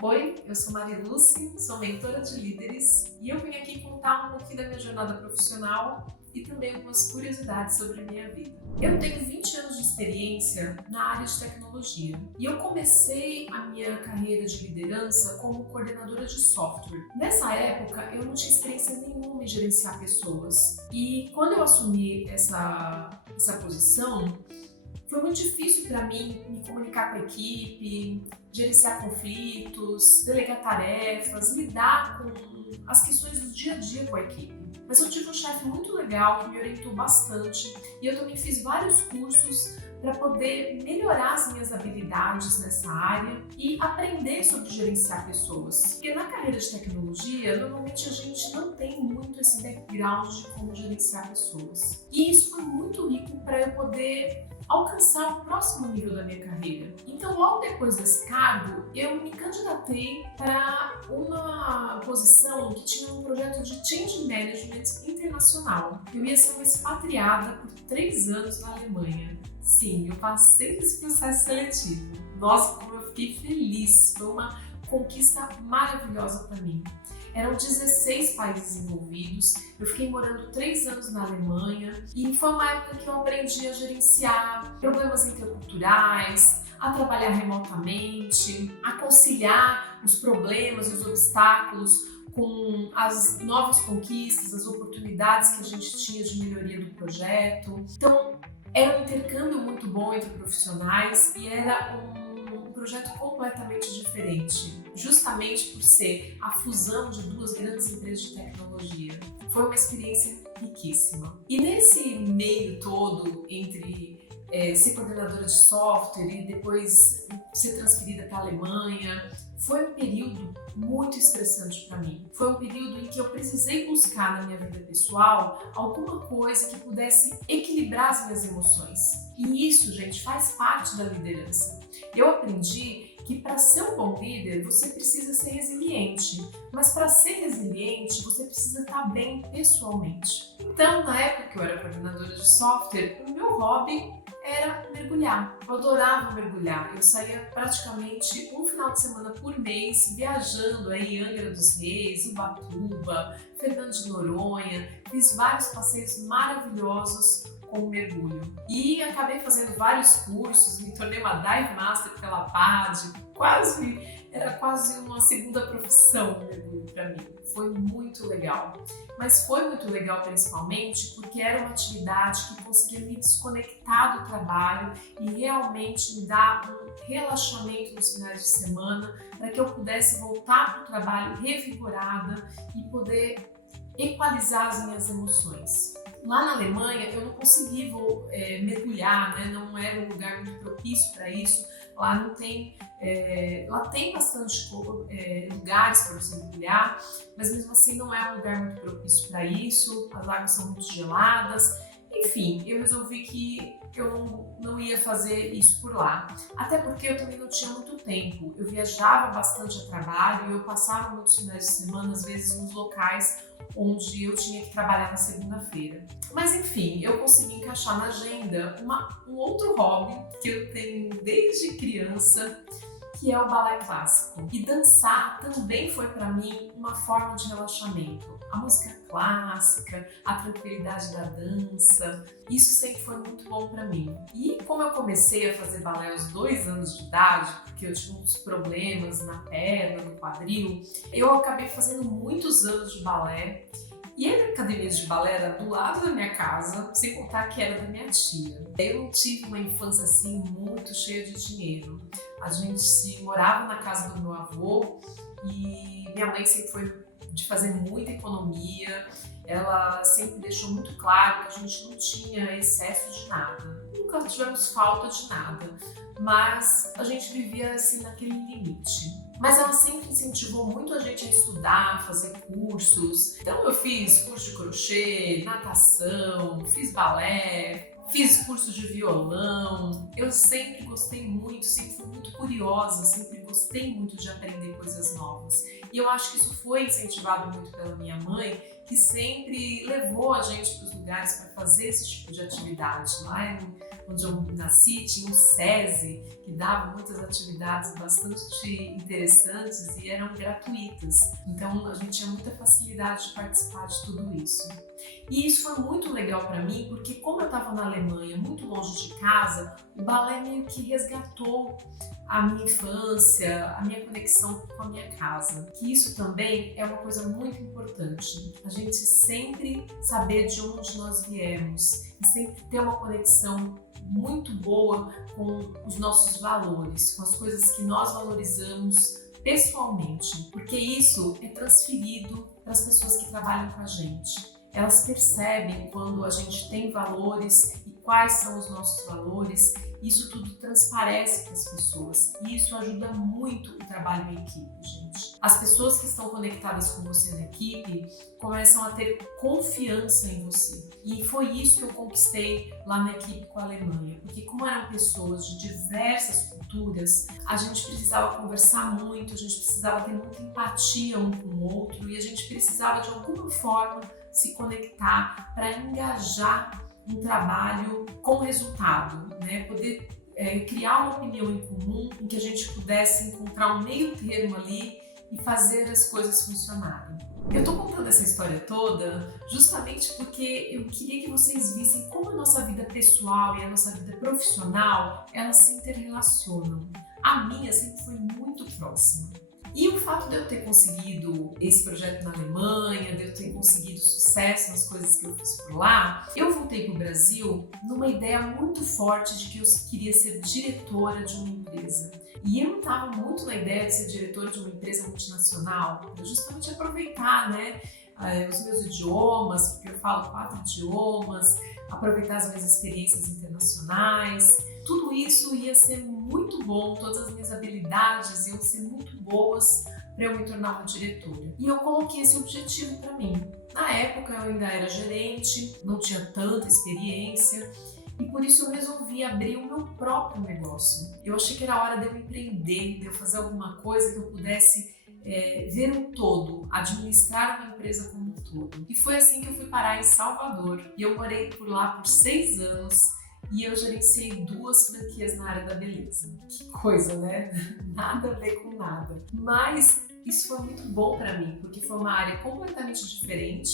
Oi, eu sou Mariluce, sou mentora de líderes e eu vim aqui contar um pouquinho da minha jornada profissional e também algumas curiosidades sobre a minha vida. Eu tenho 20 anos de experiência na área de tecnologia e eu comecei a minha carreira de liderança como coordenadora de software. Nessa época, eu não tinha experiência nenhuma em gerenciar pessoas e quando eu assumi essa posição, foi muito difícil para mim me comunicar com a equipe, gerenciar conflitos, delegar tarefas, lidar com as questões do dia a dia com a equipe. Mas eu tive um chefe muito legal que me orientou bastante e eu também fiz vários cursos para poder melhorar as minhas habilidades nessa área e aprender sobre gerenciar pessoas. Porque na carreira de tecnologia, normalmente a gente não tem muito esse background de como gerenciar pessoas. E isso foi muito rico para eu poder alcançar o próximo nível da minha carreira. Então, logo depois desse cargo, eu me candidatei para uma posição que tinha um projeto de Change Management internacional. Eu ia ser uma expatriada por 3 anos na Alemanha. Sim, eu passei nesse processo seletivo. Nossa, como eu fiquei feliz! Foi uma conquista maravilhosa para mim. Eram 16 países envolvidos, eu fiquei morando 3 anos na Alemanha e foi uma época que eu aprendi a gerenciar problemas interculturais, a trabalhar remotamente, a conciliar os problemas e os obstáculos com as novas conquistas, as oportunidades que a gente tinha de melhoria do projeto. Então, era um intercâmbio muito bom entre profissionais e era um projeto completamente diferente, justamente por ser a fusão de duas grandes empresas de tecnologia. Foi uma experiência riquíssima. E nesse meio todo, entre ser coordenadora de software e depois ser transferida para a Alemanha, foi um período muito estressante para mim. Foi um período em que eu precisei buscar na minha vida pessoal alguma coisa que pudesse equilibrar as minhas emoções. E isso, gente, faz parte da liderança. Eu aprendi que para ser um bom líder, você precisa ser resiliente. Mas para ser resiliente, você precisa estar bem pessoalmente. Então, na época que eu era coordenadora de software, o meu hobby era mergulhar. Eu adorava mergulhar. Eu saía praticamente um final de semana por mês viajando aí em Angra dos Reis, Ubatuba, Fernando de Noronha. Fiz vários passeios maravilhosos com o mergulho. E acabei fazendo vários cursos, me tornei uma Dive Master pela PAD. Era quase uma segunda profissão o mergulho para mim. Foi muito legal. Mas foi muito legal principalmente porque era uma atividade que conseguia me desconectar do trabalho e realmente me dar um relaxamento nos finais de semana para que eu pudesse voltar para o trabalho revigorada e poder equalizar as minhas emoções. Lá na Alemanha eu não consegui mergulhar, né? Não era um lugar muito propício para isso. Lá não tem, lá tem bastante lugares para você mergulhar, mas mesmo assim não é um lugar muito propício para isso. As águas são muito geladas. Enfim, eu resolvi que eu não ia fazer isso por lá. Até porque eu também não tinha muito tempo. Eu viajava bastante a trabalho e eu passava muitos finais de semana, às vezes, nos locais onde eu tinha que trabalhar na segunda-feira. Mas enfim, eu consegui encaixar na agenda um outro hobby que eu tenho desde criança, que é o balé clássico. E dançar também foi para mim uma forma de relaxamento. A música clássica, a tranquilidade da dança, isso sempre foi muito bom para mim. E como eu comecei a fazer balé aos 2 anos de idade, porque eu tinha uns problemas na perna, no quadril, eu acabei fazendo muitos anos de balé. E a academia de balé era do lado da minha casa, sem contar que era da minha tia. Eu não tive uma infância assim muito cheia de dinheiro. A gente morava na casa do meu avô e minha mãe sempre foi de fazer muita economia. Ela sempre deixou muito claro que a gente não tinha excesso de nada. Nunca tivemos falta de nada, mas a gente vivia assim naquele limite. Mas ela sempre incentivou muito a gente a estudar, fazer cursos. Então eu fiz curso de crochê, natação, fiz balé, fiz curso de violão. Eu sempre gostei muito, sempre fui muito curiosa, sempre gostei muito de aprender coisas novas. E eu acho que isso foi incentivado muito pela minha mãe, que sempre levou a gente para os lugares para fazer esse tipo de atividade. Lá onde eu nasci tinha um SESI, que dava muitas atividades bastante interessantes e eram gratuitas. Então a gente tinha muita facilidade de participar de tudo isso. E isso foi muito legal para mim, porque como eu estava na Alemanha, muito longe de casa, o balé meio que resgatou a minha infância, a minha conexão com a minha casa. Que isso também é uma coisa muito importante. A gente sempre saber de onde nós viemos e sempre ter uma conexão muito boa com os nossos valores, com as coisas que nós valorizamos pessoalmente, porque isso é transferido para as pessoas que trabalham com a gente. Elas percebem quando a gente tem valores e quais são os nossos valores. Isso tudo transparece para as pessoas e isso ajuda muito o trabalho em equipe, gente. As pessoas que estão conectadas com você na equipe começam a ter confiança em você. E foi isso que eu conquistei lá na equipe com a Alemanha, porque como eram pessoas de diversas culturas, a gente precisava conversar muito, a gente precisava ter muita empatia um com o outro e a gente precisava de alguma forma se conectar para engajar um trabalho com resultado, né? Poder criar uma opinião em comum em que a gente pudesse encontrar um meio termo ali e fazer as coisas funcionarem. Eu tô contando essa história toda justamente porque eu queria que vocês vissem como a nossa vida pessoal e a nossa vida profissional, elas se interrelacionam. A minha sempre foi muito próxima. E o fato de eu ter conseguido esse projeto na Alemanha, de eu ter conseguido sucesso nas coisas que eu fiz por lá, eu voltei para o Brasil numa ideia muito forte de que eu queria ser diretora de uma empresa. E eu não estava muito na ideia de ser diretora de uma empresa multinacional, para justamente aproveitar, né, os meus idiomas, porque eu falo 4 idiomas, aproveitar as minhas experiências internacionais. Tudo isso ia ser muito bom, todas as minhas habilidades iam ser muito boas para eu me tornar uma diretora. E eu coloquei esse objetivo para mim. Na época eu ainda era gerente, não tinha tanta experiência e por isso eu resolvi abrir o meu próprio negócio. Eu achei que era hora de eu empreender, de eu fazer alguma coisa que eu pudesse ver um todo, administrar uma empresa como um todo. E foi assim que eu fui parar em Salvador. E eu morei por lá por 6 anos e eu gerenciei 2 franquias na área da beleza. Que coisa, né? Nada a ver com nada. Mas isso foi muito bom para mim, porque foi uma área completamente diferente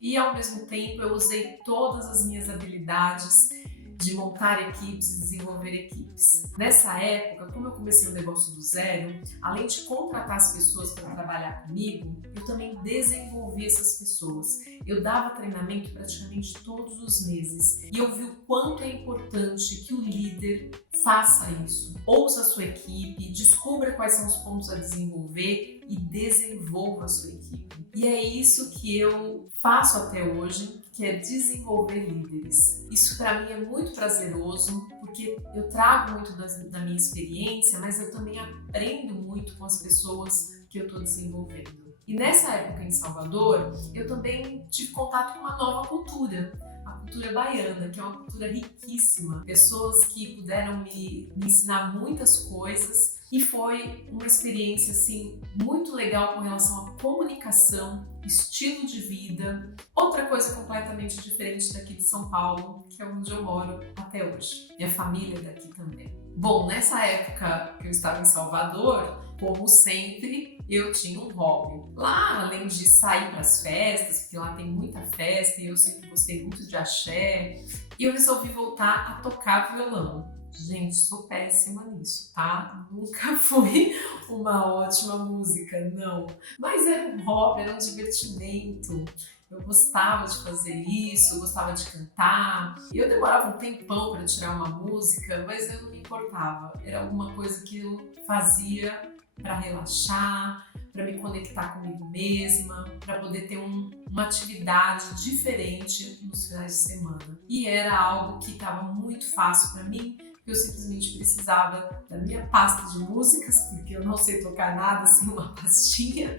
e ao mesmo tempo eu usei todas as minhas habilidades de montar equipes e desenvolver equipes. Nessa época, como eu comecei um negócio do zero, além de contratar as pessoas para trabalhar comigo, eu também desenvolvi essas pessoas. Eu dava treinamento praticamente todos os meses e eu vi o quanto é importante que o líder faça isso. Ouça a sua equipe, descubra quais são os pontos a desenvolver e desenvolva a sua equipe. E é isso que eu faço até hoje, que é desenvolver líderes. Isso para mim é muito prazeroso, porque eu trago muito da minha experiência, mas eu também aprendo muito com as pessoas que eu estou desenvolvendo. E nessa época em Salvador, eu também tive contato com uma nova cultura, a cultura baiana, que é uma cultura riquíssima. Pessoas que puderam me ensinar muitas coisas e foi uma experiência assim muito legal com relação à comunicação, estilo de vida. Outra coisa completamente diferente daqui de São Paulo, que é onde eu moro até hoje. Minha família é daqui também. Bom, nessa época que eu estava em Salvador, como sempre, eu tinha um hobby. Lá, além de sair para as festas, porque lá tem muita festa e eu sempre gostei muito de axé, eu resolvi voltar a tocar violão. Gente, sou péssima nisso, tá? Nunca fui uma ótima música, não. Mas era um hobby, era um divertimento. Eu gostava de fazer isso, eu gostava de cantar. Eu demorava um tempão para tirar uma música, mas eu não me importava. Era alguma coisa que eu fazia para relaxar, para me conectar comigo mesma, para poder ter uma atividade diferente nos finais de semana. E era algo que estava muito fácil para mim, eu simplesmente precisava da minha pasta de músicas, porque eu não sei tocar nada sem uma pastinha.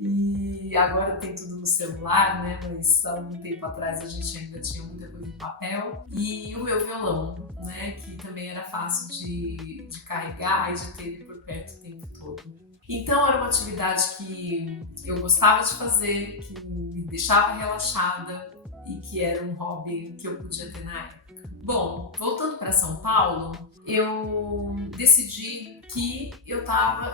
E agora tem tudo no celular, né? Mas há um tempo atrás a gente ainda tinha muita coisa em papel. E o meu violão, né? Que também era fácil de carregar e de ter ele por perto o tempo todo. Então era uma atividade que eu gostava de fazer, que me deixava relaxada e que era um hobby que eu podia ter na época. Bom, voltando para São Paulo, eu decidi que eu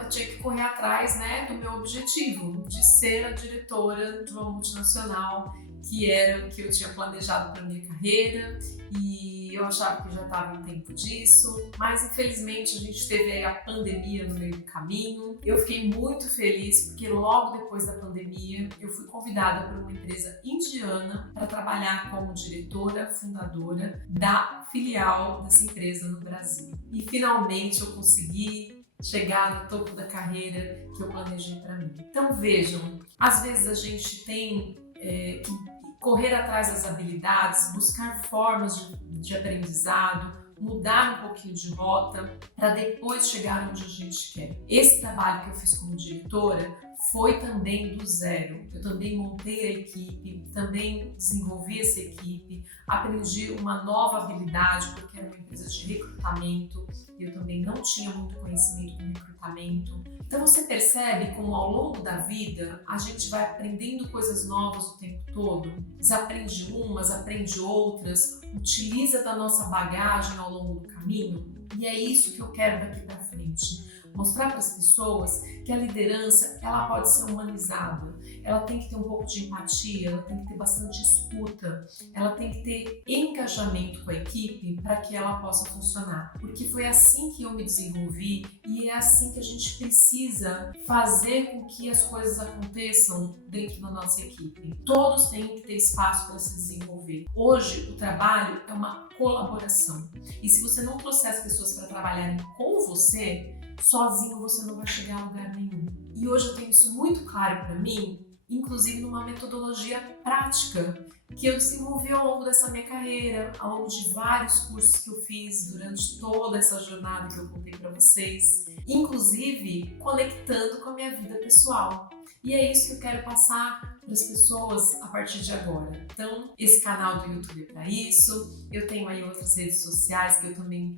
tinha que correr atrás, né, do meu objetivo de ser a diretora de uma multinacional, que era o que eu tinha planejado para minha carreira, e eu achava que já estava em tempo disso, mas infelizmente a gente teve aí a pandemia no meio do caminho. Eu fiquei muito feliz porque logo depois da pandemia eu fui convidada por uma empresa indiana para trabalhar como diretora fundadora da filial dessa empresa no Brasil. E finalmente eu consegui chegar no topo da carreira que eu planejei para mim. Então vejam, às vezes a gente tem que correr atrás das habilidades, buscar formas de aprendizado, mudar um pouquinho de rota para depois chegar onde a gente quer. Esse trabalho que eu fiz como diretora foi também do zero. Eu também montei a equipe, também desenvolvi essa equipe, aprendi uma nova habilidade, porque era uma empresa de recrutamento e eu também não tinha muito conhecimento com recrutamento. Então você percebe como ao longo da vida a gente vai aprendendo coisas novas o tempo todo, desaprende umas, aprende outras, utiliza da nossa bagagem ao longo do caminho, e é isso que eu quero daqui para frente. Mostrar para as pessoas que a liderança ela pode ser humanizada, ela tem que ter um pouco de empatia, ela tem que ter bastante escuta, ela tem que ter engajamento com a equipe para que ela possa funcionar. Porque foi assim que eu me desenvolvi e é assim que a gente precisa fazer com que as coisas aconteçam dentro da nossa equipe. Todos têm que ter espaço para se desenvolver. Hoje o trabalho é uma colaboração e se você não trouxer as pessoas para trabalharem com você, sozinho você não vai chegar a lugar nenhum. E hoje eu tenho isso muito claro para mim, inclusive numa metodologia prática que eu desenvolvi ao longo dessa minha carreira, ao longo de vários cursos que eu fiz durante toda essa jornada que eu contei para vocês, inclusive conectando com a minha vida pessoal. E é isso que eu quero passar para as pessoas a partir de agora. Então, esse canal do YouTube é para isso. Eu tenho aí outras redes sociais que eu também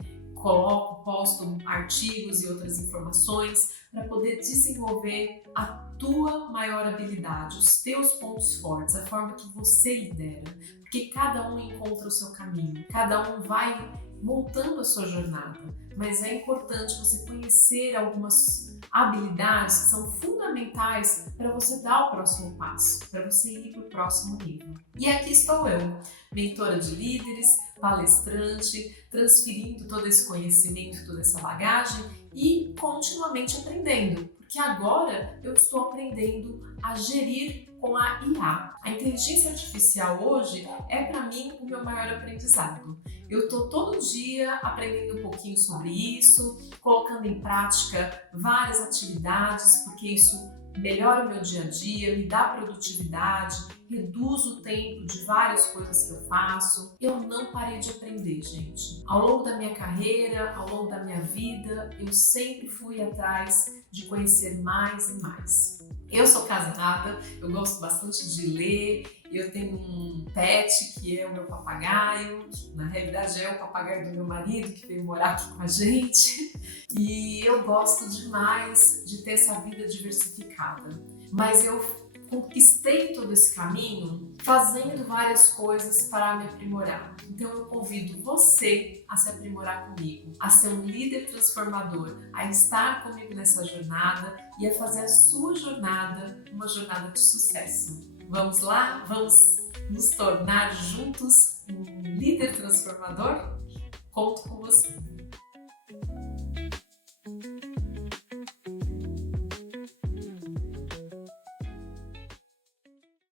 posto artigos e outras informações para poder desenvolver a tua maior habilidade, os teus pontos fortes, a forma que você lidera, porque cada um encontra o seu caminho, cada um vai montando a sua jornada, mas é importante você conhecer algumas habilidades que são fundamentais para você dar o próximo passo, para você ir para o próximo nível. E aqui estou eu, mentora de líderes, palestrante, transferindo todo esse conhecimento, toda essa bagagem e continuamente aprendendo, porque agora eu estou aprendendo a gerir com a IA. A inteligência artificial hoje é para mim o meu maior aprendizado. Eu estou todo dia aprendendo um pouquinho sobre isso, colocando em prática várias atividades, porque isso melhora o meu dia a dia, me dá produtividade, reduz o tempo de várias coisas que eu faço. Eu não parei de aprender, gente. Ao longo da minha carreira, ao longo da minha vida, eu sempre fui atrás de conhecer mais e mais. Eu sou casada, eu gosto bastante de ler, eu tenho um pet que é o meu papagaio, na realidade é o papagaio do meu marido que veio morar aqui com a gente, e eu gosto demais de ter essa vida diversificada. Mas eu conquistei todo esse caminho fazendo várias coisas para me aprimorar. Então eu convido você a se aprimorar comigo, a ser um líder transformador, a estar comigo nessa jornada e a fazer a sua jornada uma jornada de sucesso. Vamos lá? Vamos nos tornar juntos um líder transformador? Conto com você!